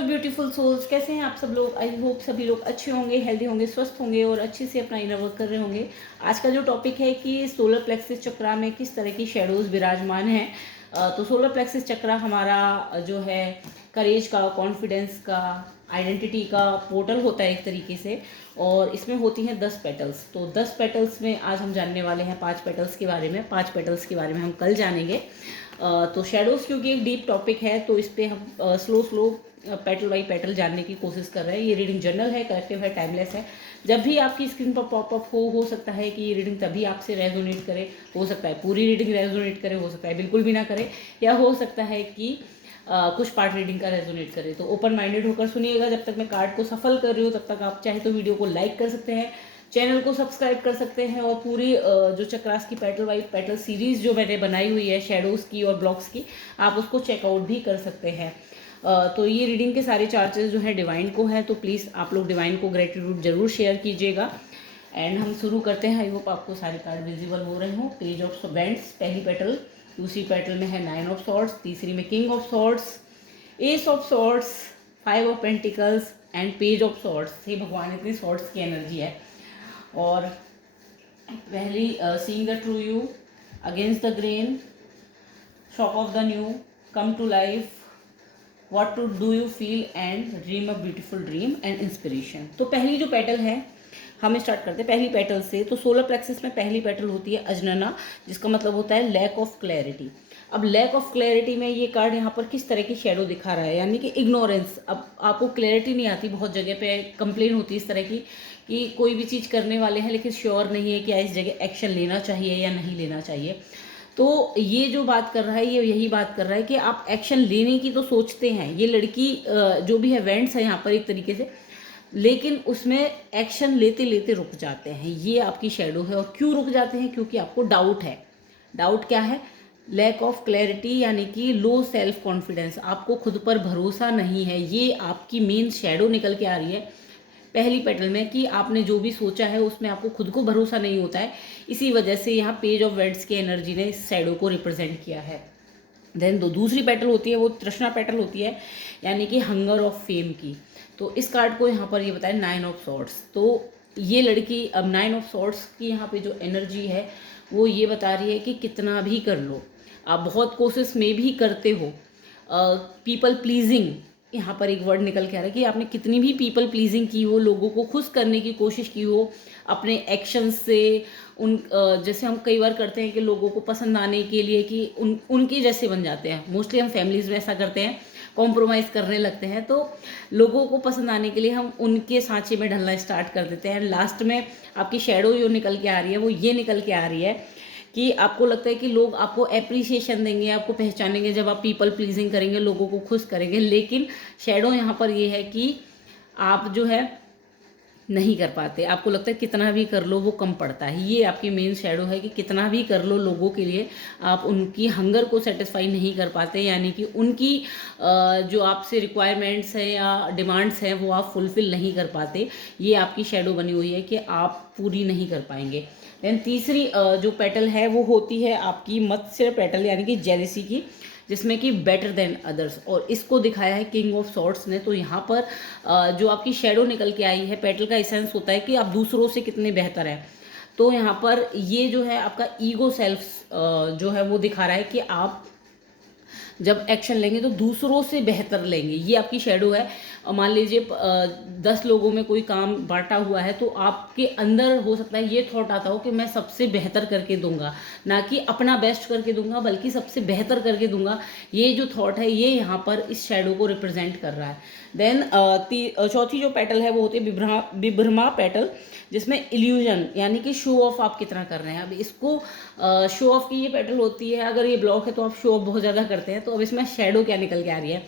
Hello beautiful souls, कैसे हैं आप सब लोग। आई होप सभी लोग अच्छे होंगे, हेल्दी होंगे, स्वस्थ होंगे और अच्छे से अपना इनर वर्क कर रहे होंगे। आज का जो टॉपिक है कि सोलर प्लेक्सिस चक्रा में किस तरह की शेडोज विराजमान हैं। तो सोलर प्लेक्सिस चक्रा हमारा जो है करेज का, कॉन्फिडेंस का, आइडेंटिटी का पोर्टल होता है एक तरीके से। और इसमें होती हैं 10 पेटल्स। तो 10 पेटल्स में आज हम जानने वाले हैं 5 पेटल्स के बारे में। 5 पेटल्स के बारे में हम कल जानेंगे। तो शेडोज़ क्योंकि एक डीप टॉपिक है तो इस पर हम स्लो पेटल बाई पेटल जानने की कोशिश कर रहे हैं। ये रीडिंग जर्नल है, कलेक्टिव है, टाइमलेस है। जब भी आपकी स्क्रीन पर पॉपअप हो सकता है कि ये रीडिंग तभी आपसे रेजोनेट करे, हो सकता है पूरी रीडिंग रेजोनेट करे, हो सकता है बिल्कुल भी ना करे, या हो सकता है कि कुछ पार्ट रीडिंग का रेजोनेट करे। तो ओपन माइंडेड होकर सुनिएगा। जब तक मैं कार्ड को सफल कर रही हूँ तब तक आप चाहे तो वीडियो को लाइक कर सकते हैं, चैनल को सब्सक्राइब कर सकते हैं, और पूरी जो चक्रास की पेटल बाई पेटल सीरीज़ जो मैंने बनाई हुई है शेडोज़ की और ब्लॉक्स की, आप उसको चेकआउट भी कर सकते हैं। तो ये रीडिंग के सारे चार्जेस जो हैं डिवाइन को है, तो प्लीज़ आप लोग डिवाइन को ग्रेटिट्यूड जरूर शेयर कीजिएगा। एंड हम शुरू करते हैं। आई होप आपको सारे कार्ड विजिबल हो रहे हों। पेज ऑफ वेंट्स पहली पेटल, दूसरी पेटल में है 9 ऑफ सॉर्ड्स, तीसरी में king of swords, ace of swords, 5 of pentacles and page of swords. ये भगवान इतनी सॉर्ड्स की एनर्जी है। और पहली seeing the true you, against the grain, shop of the new, come to life, what to do you feel and dream a beautiful dream and inspiration. तो पहली जो पेटल है, हम स्टार्ट करते हैं पहली पेटल से। तो सोलर प्लेक्सिस में पहली पेटल होती है अजनना, जिसका मतलब होता है लैक ऑफ क्लैरिटी। अब लैक ऑफ क्लैरिटी में ये कार्ड यहाँ पर किस तरह की शेडो दिखा रहा है, यानी कि इग्नोरेंस। अब आपको क्लैरिटी नहीं आती। बहुत जगह पे कंप्लेन होती है इस तरह की कि कोई भी चीज़ करने वाले हैं लेकिन श्योर नहीं है कि इस जगह एक्शन लेना चाहिए या नहीं लेना चाहिए। तो ये जो बात कर रहा है, ये यही बात कर रहा है कि आप एक्शन लेने की तो सोचते हैं। ये लड़की जो भी है वेंट्स है यहाँ पर एक तरीके से, लेकिन उसमें एक्शन लेते लेते रुक जाते हैं। ये आपकी शेडो है। और क्यों रुक जाते हैं? क्योंकि आपको डाउट है। डाउट क्या है? लैक ऑफ क्लैरिटी, यानी कि लो सेल्फ कॉन्फिडेंस। आपको खुद पर भरोसा नहीं है। ये आपकी मेन शेडो निकल के आ रही है पहली पेटल में, कि आपने जो भी सोचा है उसमें आपको खुद को भरोसा नहीं होता है। इसी वजह से यहाँ पेज ऑफ वेंट्स की एनर्जी ने इस शेडो को रिप्रेजेंट किया है। देन दूसरी पेटल होती है वो तृष्णा पेटल होती है, यानी कि हंगर ऑफ फेम की। तो इस कार्ड को यहाँ पर ये बताया 9 ऑफ सॉर्ड्स। तो ये लड़की, अब 9 ऑफ सॉर्ड्स की यहाँ पे जो एनर्जी है वो ये बता रही है कि कितना भी कर लो, आप बहुत कोशिश में भी करते हो। पीपल प्लीजिंग, यहाँ पर एक वर्ड निकल के आ रहा है कि आपने कितनी भी पीपल प्लीजिंग की हो, लोगों को खुश करने की कोशिश की हो अपने एक्शन से। जैसे हम कई बार करते हैं कि लोगों को पसंद आने के लिए कि उनके जैसे बन जाते हैं। मोस्टली हम फैमिलीज़ में ऐसा करते हैं, कॉम्प्रोमाइज़ करने लगते हैं। तो लोगों को पसंद आने के लिए हम उनके सांचे में ढलना स्टार्ट कर देते हैं। लास्ट में आपकी शेडो जो निकल के आ रही है वो ये निकल के आ रही है कि आपको लगता है कि लोग आपको एप्रिसिएशन देंगे, आपको पहचानेंगे जब आप पीपल प्लीजिंग करेंगे, लोगों को खुश करेंगे। लेकिन शेडो यहाँ पर ये है कि आप जो है नहीं कर पाते। आपको लगता है कितना भी कर लो वो कम पड़ता है। ये आपकी मेन शेडो है कि कितना भी कर लो लोगों के लिए आप उनकी हंगर को सेटिस्फाई नहीं कर पाते, यानी कि उनकी जो आपसे रिक्वायरमेंट्स हैं या डिमांड्स हैं वो आप फुलफ़िल नहीं कर पाते। ये आपकी शेडो बनी हुई है कि आप पूरी नहीं कर पाएंगे। देन तीसरी जो पेटल है वो होती है आपकी मत्स्य पेटल, यानी कि जेलिसी की, जिसमें कि बेटर देन अदर्स, और इसको दिखाया है किंग ऑफ सॉर्ड्स ने। तो यहाँ पर जो आपकी शेडो निकल के आई है, पेटल का एसेंस होता है कि आप दूसरों से कितने बेहतर हैं। तो यहाँ पर ये जो है आपका ईगो सेल्फ जो है वो दिखा रहा है कि आप जब एक्शन लेंगे तो दूसरों से बेहतर लेंगे। ये आपकी शेडो है। मान लीजिए 10 लोगों में कोई काम बांटा हुआ है तो आपके अंदर हो सकता है ये थॉट आता हो कि मैं सबसे बेहतर करके दूंगा, ना कि अपना बेस्ट करके दूंगा बल्कि सबसे बेहतर करके दूंगा। ये जो थॉट है ये यहाँ पर इस शेडो को रिप्रेजेंट कर रहा है। देन चौथी जो पेटल है वो होती है विभ्रमा पेटल, जिसमें इल्यूजन, यानी कि शो ऑफ आप कितना कर रहे हैं। अब इसको शो ऑफ की ये पेटल होती है। अगर ये ब्लॉक है तो आप शो ऑफ बहुत ज़्यादा करते हैं। तो अब इसमें शेडो क्या निकल के आ रही है,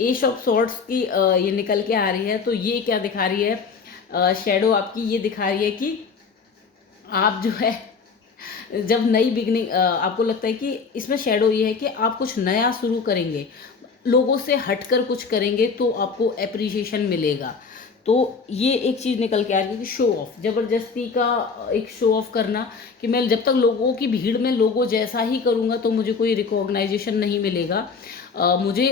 एश ऑफ सॉर्ड्स की ये निकल के आ रही है। तो ये क्या दिखा रही है शेडो आपकी, ये दिखा रही है कि आप जो है जब नई बिगनिंग आपको लगता है कि इसमें शेडो ये है कि आप कुछ नया शुरू करेंगे, लोगों से हटकर कुछ करेंगे तो आपको एप्रिसिएशन मिलेगा। तो ये एक चीज़ निकल के आ रही है कि शो ऑफ, ज़बरदस्ती का एक शो ऑफ करना, कि मैं जब तक लोगों की भीड़ में लोगों जैसा ही करूँगा तो मुझे कोई रिकॉग्नाइजेशन नहीं मिलेगा। मुझे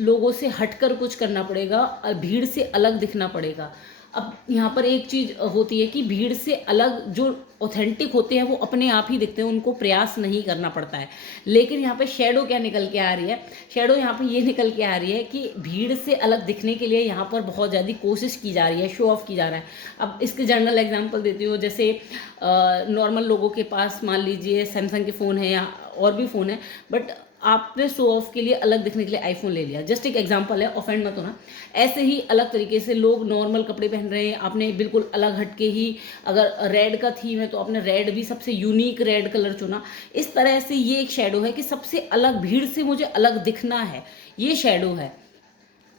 लोगों से हटकर कुछ करना पड़ेगा, भीड़ से अलग दिखना पड़ेगा। अब यहाँ पर एक चीज़ होती है कि भीड़ से अलग जो ऑथेंटिक होते हैं वो अपने आप ही दिखते हैं, उनको प्रयास नहीं करना पड़ता है। लेकिन यहाँ पे शेडो क्या निकल के आ रही है, शेडो यहाँ पे ये निकल के आ रही है कि भीड़ से अलग दिखने के लिए यहाँ पर बहुत ज़्यादा कोशिश की जा रही है, शो ऑफ की जा रहा है। अब इसके जनरल एग्जांपल देती हूँ, जैसे नॉर्मल लोगों के पास मान लीजिए सैमसंग के फ़ोन है या और भी फ़ोन है, बट आपने शो ऑफ के लिए अलग दिखने के लिए आईफोन ले लिया, जस्ट एक एग्जांपल है, ऑफेंड मत होना। ऐसे ही अलग तरीके से लोग नॉर्मल कपड़े पहन रहे हैं, आपने बिल्कुल अलग हटके ही, अगर रेड का थीम है तो आपने रेड भी सबसे यूनिक रेड कलर चुना। इस तरह से ये एक शेडो है कि सबसे अलग, भीड़ से मुझे अलग दिखना है, ये शेडो है।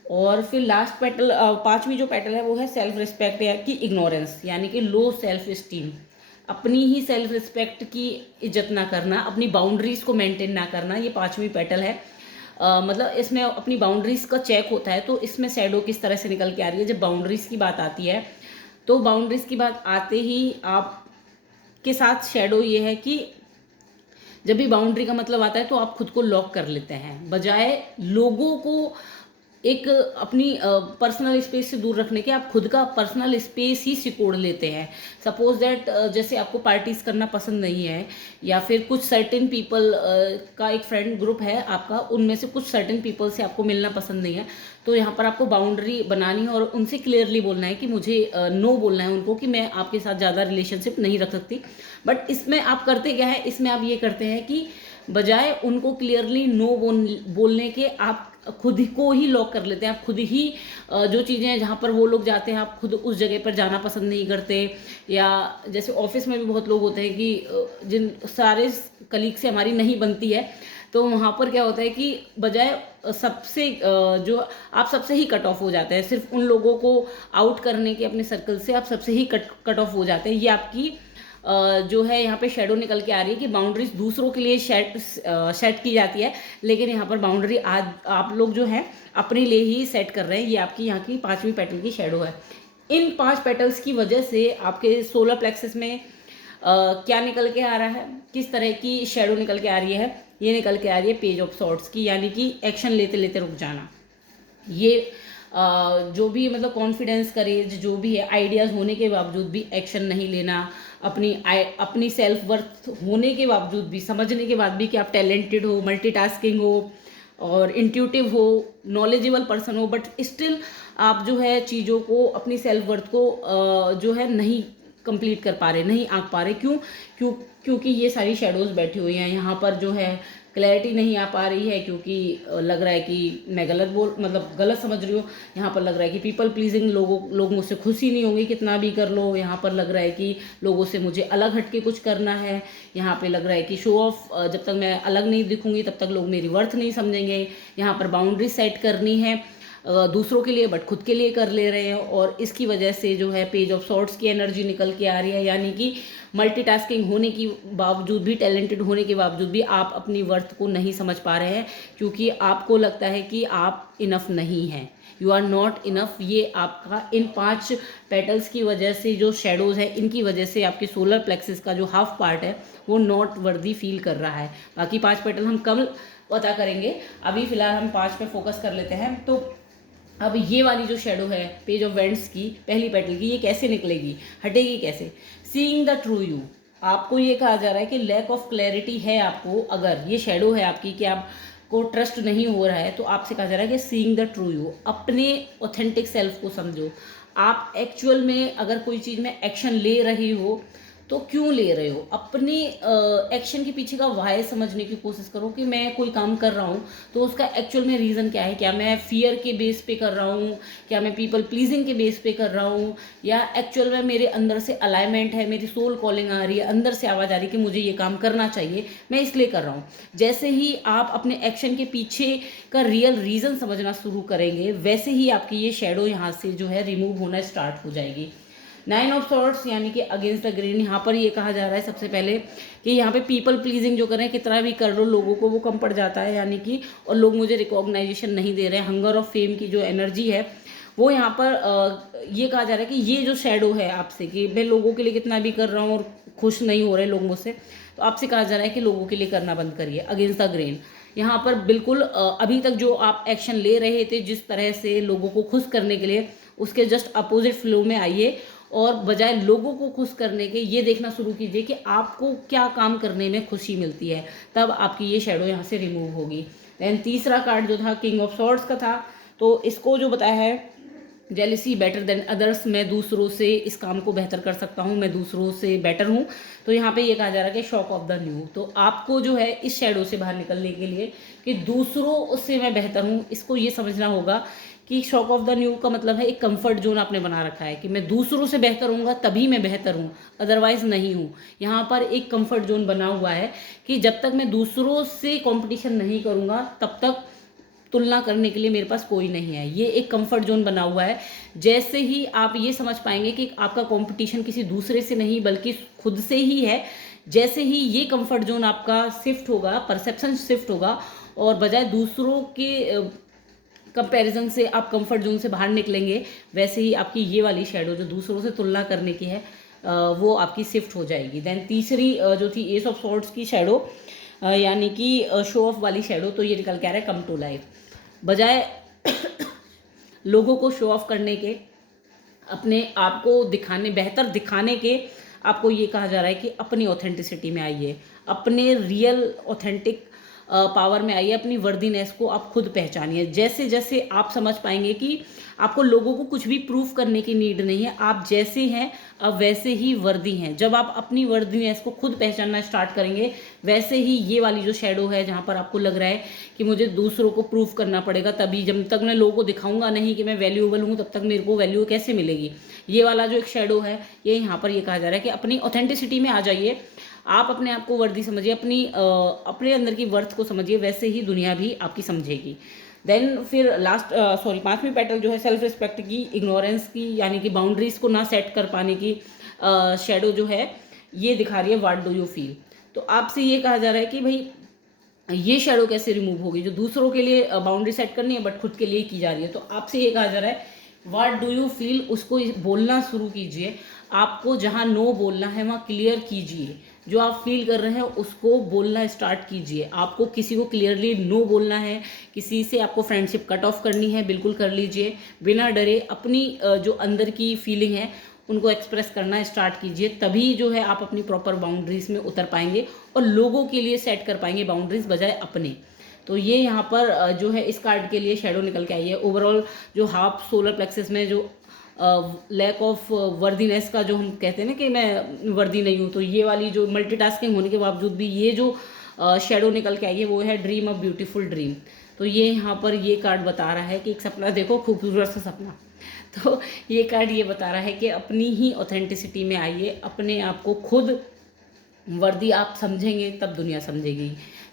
और फिर लास्ट पेटल, पांचवी जो पेटल है वो है सेल्फ रिस्पेक्ट या कि इग्नोरेंस, यानी कि लो सेल्फ स्टीम, अपनी ही सेल्फ रिस्पेक्ट की इज्जत ना करना, अपनी बाउंड्रीज को मेंटेन ना करना, ये पांचवी पेटल है। मतलब इसमें अपनी बाउंड्रीज का चेक होता है। तो इसमें शैडो किस तरह से निकल के आ रही है, जब बाउंड्रीज की बात आती है तो बाउंड्रीज की बात आते ही आप के साथ शैडो ये है कि जब भी बाउंड्री का मतलब आता है तो आप खुद को लॉक कर लेते हैं, बजाय लोगों को एक अपनी पर्सनल स्पेस से दूर रखने के आप खुद का पर्सनल स्पेस ही सिकोड़ लेते हैं। सपोज दैट जैसे आपको पार्टीज करना पसंद नहीं है, या फिर कुछ सर्टेन पीपल का एक फ्रेंड ग्रुप है आपका, उनमें से कुछ सर्टेन पीपल से आपको मिलना पसंद नहीं है, तो यहाँ पर आपको बाउंड्री बनानी है और उनसे क्लियरली बोलना है कि मुझे नो बोलना है उनको कि मैं आपके साथ ज़्यादा रिलेशनशिप नहीं रख सकती। बट इसमें आप करते क्या है, इसमें आप ये करते हैं कि बजाय उनको क्लियरली नो बोलने के आप खुद को ही लॉक कर लेते हैं। आप खुद ही जो चीज़ें हैं जहाँ पर वो लोग जाते हैं आप खुद उस जगह पर जाना पसंद नहीं करते। या जैसे ऑफिस में भी बहुत लोग होते हैं कि जिन सारे कलीग से हमारी नहीं बनती है, तो वहाँ पर क्या होता है कि बजाय सबसे जो आप सबसे ही कट ऑफ हो जाते हैं, सिर्फ उन लोगों को आउट करने के अपने सर्कल से आप सबसे ही कट ऑफ हो जाते हैं। ये आपकी जो है यहाँ पे शेडो निकल के आ रही है कि बाउंड्रीज दूसरों के लिए सेट की जाती है, लेकिन यहाँ पर बाउंड्री आज आप लोग जो है अपने लिए ही सेट कर रहे हैं। ये आपकी यहाँ की पांचवी पेटल की शेडो है। इन 5 पेटल्स की वजह से आपके सोलर प्लेक्सस में क्या निकल के आ रहा है, किस तरह की शेडो निकल के आ रही है, ये निकल के आ रही है पेज ऑफ सॉर्ट्स की, यानी कि एक्शन लेते लेते रुक जाना। ये जो भी मतलब कॉन्फिडेंस करेज जो भी है, आइडियाज़ होने के बावजूद भी एक्शन नहीं लेना, अपनी सेल्फ वर्थ होने के बावजूद भी, समझने के बाद भी कि आप टैलेंटेड हो, मल्टीटास्किंग हो और इंट्यूटिव हो, नॉलेजेबल पर्सन हो, बट स्टिल आप जो है चीज़ों को, अपनी सेल्फ वर्थ को जो है नहीं कंप्लीट कर पा रहे, नहीं आंक पा रहे। क्योंकि ये सारी शेडोज बैठी हुई हैं यहाँ पर, जो है क्लैरिटी नहीं आ पा रही है, क्योंकि लग रहा है कि मैं गलत समझ रही हूँ। यहाँ पर लग रहा है कि पीपल प्लीजिंग, लोग मुझसे खुश ही नहीं होंगे कितना भी कर लो। यहाँ पर लग रहा है कि लोगों से मुझे अलग हटके कुछ करना है। यहाँ पे लग रहा है कि शो ऑफ, जब तक मैं अलग नहीं दिखूंगी तब तक लोग मेरी वर्थ नहीं समझेंगे। यहाँ पर बाउंड्री सेट करनी है दूसरों के लिए, बट खुद के लिए कर ले रहे हैं, और इसकी वजह से जो है पेज ऑफ सॉर्ट्स की एनर्जी निकल के आ रही है, यानी कि मल्टीटास्किंग होने के बावजूद भी, टैलेंटेड होने के बावजूद भी आप अपनी वर्थ को नहीं समझ पा रहे हैं, क्योंकि आपको लगता है कि आप इनफ नहीं हैं, यू आर नॉट इनफ। ये आपका इन 5 पेटल्स की वजह से, जो शेडोज़ है इनकी वजह से आपके सोलर प्लेक्सिस का जो हाफ पार्ट है वो नॉट वर्दी फील कर रहा है। बाकी 5 पेटल हम कल पता करेंगे, अभी फिलहाल हम 5 पे फोकस कर लेते हैं। तो अब ये वाली जो शेडो है पेज ऑफ वेंट्स की पहली पेटल की, ये कैसे निकलेगी, हटेगी कैसे? Seeing the true you. आपको ये कहा जा रहा है कि लैक ऑफ क्लैरिटी है आपको, अगर ये शेडो है आपकी कि आपको ट्रस्ट नहीं हो रहा है, तो आपसे कहा जा रहा है कि सीइंग द ट्रू यू, अपने ऑथेंटिक सेल्फ को समझो। आप एक्चुअल में अगर कोई चीज़ में एक्शन ले रही हो तो क्यों ले रहे हो, अपने एक्शन के पीछे का वाई समझने की कोशिश करो कि मैं कोई काम कर रहा हूँ तो उसका एक्चुअल में रीज़न क्या है। क्या मैं फियर के बेस पे कर रहा हूँ, क्या मैं पीपल प्लीजिंग के बेस पे कर रहा हूँ, या एक्चुअल में मेरे अंदर से अलाइनमेंट है, मेरी सोल कॉलिंग आ रही है, अंदर से आवाज़ आ रही है कि मुझे ये काम करना चाहिए, मैं इसलिए कर रहा हूँ। जैसे ही आप अपने एक्शन के पीछे का रियल रीज़न समझना शुरू करेंगे, वैसे ही आपकी ये शेडो यहाँ से जो है रिमूव होना स्टार्ट हो जाएगी। 9 ऑफ सॉर्ट्स यानी कि अगेंस्ट द ग्रेन, यहाँ पर ये कहा जा रहा है सबसे पहले कि यहाँ पे पीपल प्लीजिंग जो करें, कितना भी कर लो लोगों को वो कम पड़ जाता है, यानी कि और लोग मुझे रिकॉग्नाइजेशन नहीं दे रहे हैं। हंगर ऑफ फेम की जो एनर्जी है वो यहाँ पर ये कहा जा रहा है कि ये जो शेडो है आपसे, कि मैं लोगों के लिए कितना भी कर रहा हूँ और खुश नहीं हो रहे लोग मुझसे, तो आपसे कहा जा रहा है कि लोगों के लिए करना बंद करिए, अगेंस्ट द ग्रेन। यहाँ पर बिल्कुल अभी तक जो आप एक्शन ले रहे थे जिस तरह से लोगों को खुश करने के लिए, उसके जस्ट अपोजिट फ्लो में आइए और बजाय लोगों को खुश करने के ये देखना शुरू कीजिए कि आपको क्या काम करने में खुशी मिलती है, तब आपकी ये शेडो यहाँ से रिमूव होगी। देन तीसरा कार्ड जो था किंग ऑफ सॉर्ड्स का था, तो इसको जो बताया है जेलिसी बेटर देन अदर्स, मैं दूसरों से इस काम को बेहतर कर सकता हूँ, मैं दूसरों से बेटर हूँ। तो यहाँ पे ये कहा जा रहा है कि शॉक ऑफ द न्यू, तो आपको जो है इस शेडो से बाहर निकलने के लिए कि दूसरों से मैं बेहतर हूँ, इसको ये समझना होगा कि शॉक ऑफ द न्यू का मतलब है एक कंफर्ट जोन आपने बना रखा है कि मैं दूसरों से बेहतर हूँगा तभी मैं बेहतर हूँ, अदरवाइज नहीं हूँ। यहाँ पर एक कंफर्ट जोन बना हुआ है कि जब तक मैं दूसरों से कंपटीशन नहीं करूँगा तब तक तुलना करने के लिए मेरे पास कोई नहीं है, ये एक कंफर्ट जोन बना हुआ है। जैसे ही आप ये समझ पाएंगे कि आपका कंपटीशन किसी दूसरे से नहीं बल्कि खुद से ही है, जैसे ही ये कंफर्ट जोन आपका शिफ्ट होगा, परसेप्शन शिफ्ट होगा और बजाय दूसरों के कंपैरिजन से आप कंफर्ट जोन से बाहर निकलेंगे, वैसे ही आपकी ये वाली शेडो जो दूसरों से तुलना करने की है वो आपकी शिफ्ट हो जाएगी। देन तीसरी जो थी एस ऑफ सॉर्ड्स की शेडो, यानी कि शो ऑफ वाली शेडो, तो ये निकल के आ रहा है कम टू लाइफ। बजाय लोगों को शो ऑफ करने के, अपने आप को दिखाने, बेहतर दिखाने के, आपको ये कहा जा रहा है कि अपनी ऑथेंटिसिटी में आइए, अपने रियल ऑथेंटिक पावर में आइए, अपनी वर्दीनेस को आप खुद पहचानिए। जैसे जैसे आप समझ पाएंगे कि आपको लोगों को कुछ भी प्रूफ करने की नीड नहीं है, आप जैसे हैं अब वैसे ही वर्दी हैं। जब आप अपनी वर्दीनेस को खुद पहचानना स्टार्ट करेंगे, वैसे ही ये वाली जो शेडो है जहाँ पर आपको लग रहा है कि मुझे दूसरों को प्रूफ करना पड़ेगा, तभी जब तक मैं लोगों को दिखाऊंगा नहीं कि मैं वैल्यूएबल हूँ तब तक मेरे को वैल्यू कैसे मिलेगी। ये वाला जो एक शेडो है, ये यहाँ पर ये कहा जा रहा है कि अपनी ऑथेंटिसिटी में आ जाइए, आप अपने आप को वर्दी समझिए, अपने अंदर की वर्थ को समझिए, वैसे ही दुनिया भी आपकी समझेगी। देन फिर लास्ट पांचवी पेटल जो है सेल्फ रिस्पेक्ट की, इग्नोरेंस की, यानी कि बाउंड्रीज को ना सेट कर पाने की शेडो जो है ये दिखा रही है व्हाट डू यू फील। तो आपसे ये कहा जा रहा है कि भाई ये शेडो कैसे रिमूव होगी, जो दूसरों के लिए बाउंड्री सेट करनी है बट खुद के लिए की जा रही है। तो आपसे ये कहा जा रहा है व्हाट डू यू फील, उसको बोलना शुरू कीजिए। आपको जहाँ नो बोलना है वहाँ क्लियर कीजिए, जो आप फील कर रहे हैं उसको बोलना स्टार्ट कीजिए। आपको किसी को क्लियरली नो बोलना है, किसी से आपको फ्रेंडशिप कट ऑफ करनी है, बिल्कुल कर लीजिए बिना डरे। अपनी जो अंदर की फीलिंग है उनको एक्सप्रेस करना स्टार्ट कीजिए, तभी जो है आप अपनी प्रॉपर बाउंड्रीज में उतर पाएंगे और लोगों के लिए सेट कर पाएंगे बाउंड्रीज बजाय अपने। तो ये यहाँ पर जो है इस कार्ड के लिए शेडो निकल के आई है। ओवरऑल जो हाफ सोलर प्लेक्सस में जो लैक ऑफ वर्दीनेस का जो हम कहते हैं ना कि मैं वर्दी नहीं हूँ, तो ये वाली जो मल्टीटास्किंग होने के बावजूद भी ये जो शेडो निकल के आई है वो है ड्रीम, अ ब्यूटीफुल ड्रीम। तो ये यहाँ पर ये कार्ड बता रहा है कि एक सपना देखो, खूबसूरत सा सपना। तो ये कार्ड ये बता रहा है कि अपनी ही ऑथेंटिसिटी में आइए, अपने आप को खुद वर्दी आप समझेंगे तब दुनिया समझेगी।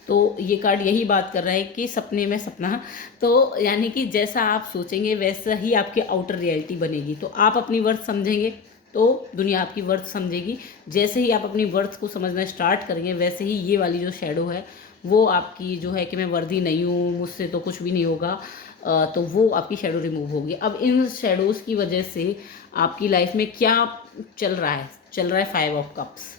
तो ये कार्ड यही बात कर रहा है कि सपने में सपना, तो यानी कि जैसा आप सोचेंगे वैसा ही आपकी आउटर रियलिटी बनेगी। तो आप अपनी वर्थ समझेंगे तो दुनिया आपकी वर्थ समझेगी। जैसे ही आप अपनी वर्थ को समझना स्टार्ट करेंगे, वैसे ही ये वाली जो शेडो है वो आपकी जो है कि मैं वर्दी नहीं हूँ, मुझसे तो कुछ भी नहीं होगा, तो वो आपकी शेडो रिमूव होगी। अब इन शेडोज़ की वजह से आपकी लाइफ में क्या चल रहा है 5 ऑफ कप्स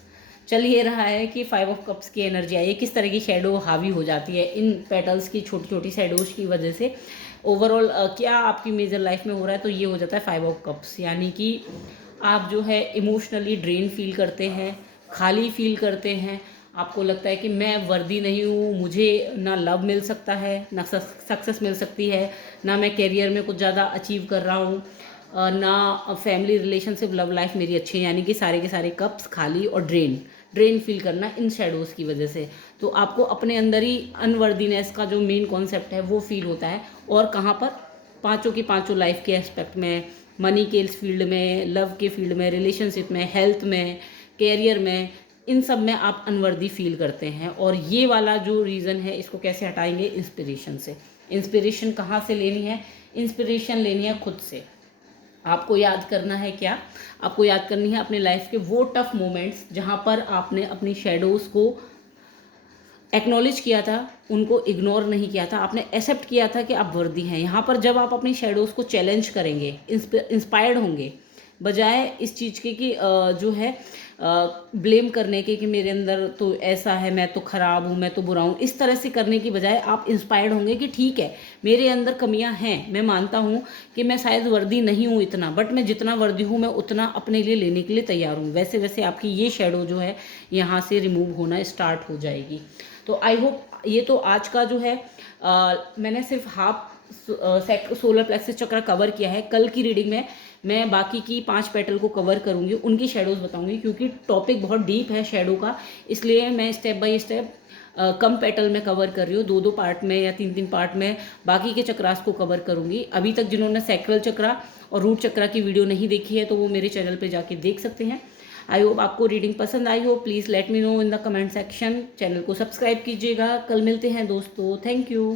चल ये रहा है कि 5 ऑफ कप्स की एनर्जी आई है, किस तरह की शेडो हावी हो जाती है इन पेटल्स की छोटी छोटी शेडोज की वजह से। ओवरऑल क्या आपकी मेजर लाइफ में हो रहा है, तो ये हो जाता है 5 ऑफ कप्स, यानी कि आप जो है इमोशनली ड्रेन फील करते हैं, खाली फील करते हैं। आपको लगता है कि मैं वर्दी नहीं हूँ, मुझे ना लव मिल सकता है, ना सक्सेस मिल सकती है, ना मैं करियर में कुछ ज़्यादा अचीव कर रहा हूँ, ना फैमिली रिलेशनशिप, लव लाइफ मेरी अच्छी है। यानी कि सारे के सारे कप्स खाली और ड्रेन फील करना इन शेडोज़ की वजह से। तो आपको अपने अंदर ही अनवर्दीनेस का जो मेन कॉन्सेप्ट है वो फील होता है। और कहाँ पर, पांचों की पांचों लाइफ के एस्पेक्ट में, मनी के फील्ड में, लव के फील्ड में, रिलेशनशिप में, हेल्थ में, कैरियर में, इन सब में आप अनवर्दी फील करते हैं। और ये वाला जो रीज़न है इसको कैसे हटाएंगे, इंस्पिरेशन से। इंस्पिरेशन कहाँ से लेनी है, इंस्पिरेशन लेनी है खुद से। आपको याद करना है क्या, आपको याद करनी है अपने लाइफ के वो टफ मोमेंट्स जहाँ पर आपने अपनी शेडोज़ को एक्नॉलेज किया था, उनको इग्नोर नहीं किया था, आपने एक्सेप्ट किया था कि आप वर्दी हैं। यहाँ पर जब आप अपनी शेडोज़ को चैलेंज करेंगे, इंस्पायर्ड होंगे, बजाय इस चीज़ के कि जो है ब्लेम करने के कि मेरे अंदर तो ऐसा है, मैं तो ख़राब हूँ, मैं तो बुरा हूँ, इस तरह से करने की बजाय आप इंस्पायर्ड होंगे कि ठीक है, मेरे अंदर कमियां हैं, मैं मानता हूँ कि मैं शायद वर्दी नहीं हूँ इतना, बट मैं जितना वर्दी हूँ मैं उतना अपने लिए लेने के लिए तैयार हूँ। वैसे वैसे आपकी ये शेडो जो है यहाँ से रिमूव होना स्टार्ट हो जाएगी। तो आई होप ये तो आज का जो है मैंने सिर्फ हाफ सोलर प्लेक्सस चक्र कवर किया है। कल की रीडिंग में मैं बाकी की 5 पेटल को कवर करूँगी, उनकी शेडोज़ बताऊँगी, क्योंकि टॉपिक बहुत डीप है शेडो का, इसलिए मैं step by step come petal में कवर कर रही हूँ, 2-2 पार्ट में या 3-3 पार्ट में बाकी के चक्रास को कवर करूँगी। अभी तक जिन्होंने सैक्रल चक्रा और रूट चक्रा की वीडियो नहीं देखी है तो वो मेरे चैनल पे जाके देख सकते हैं। आई होप आपको रीडिंग पसंद आई हो। Please let me know in the comment section. Channel को सब्सक्राइब कीजिएगा। कल मिलते हैं दोस्तों। Thank you.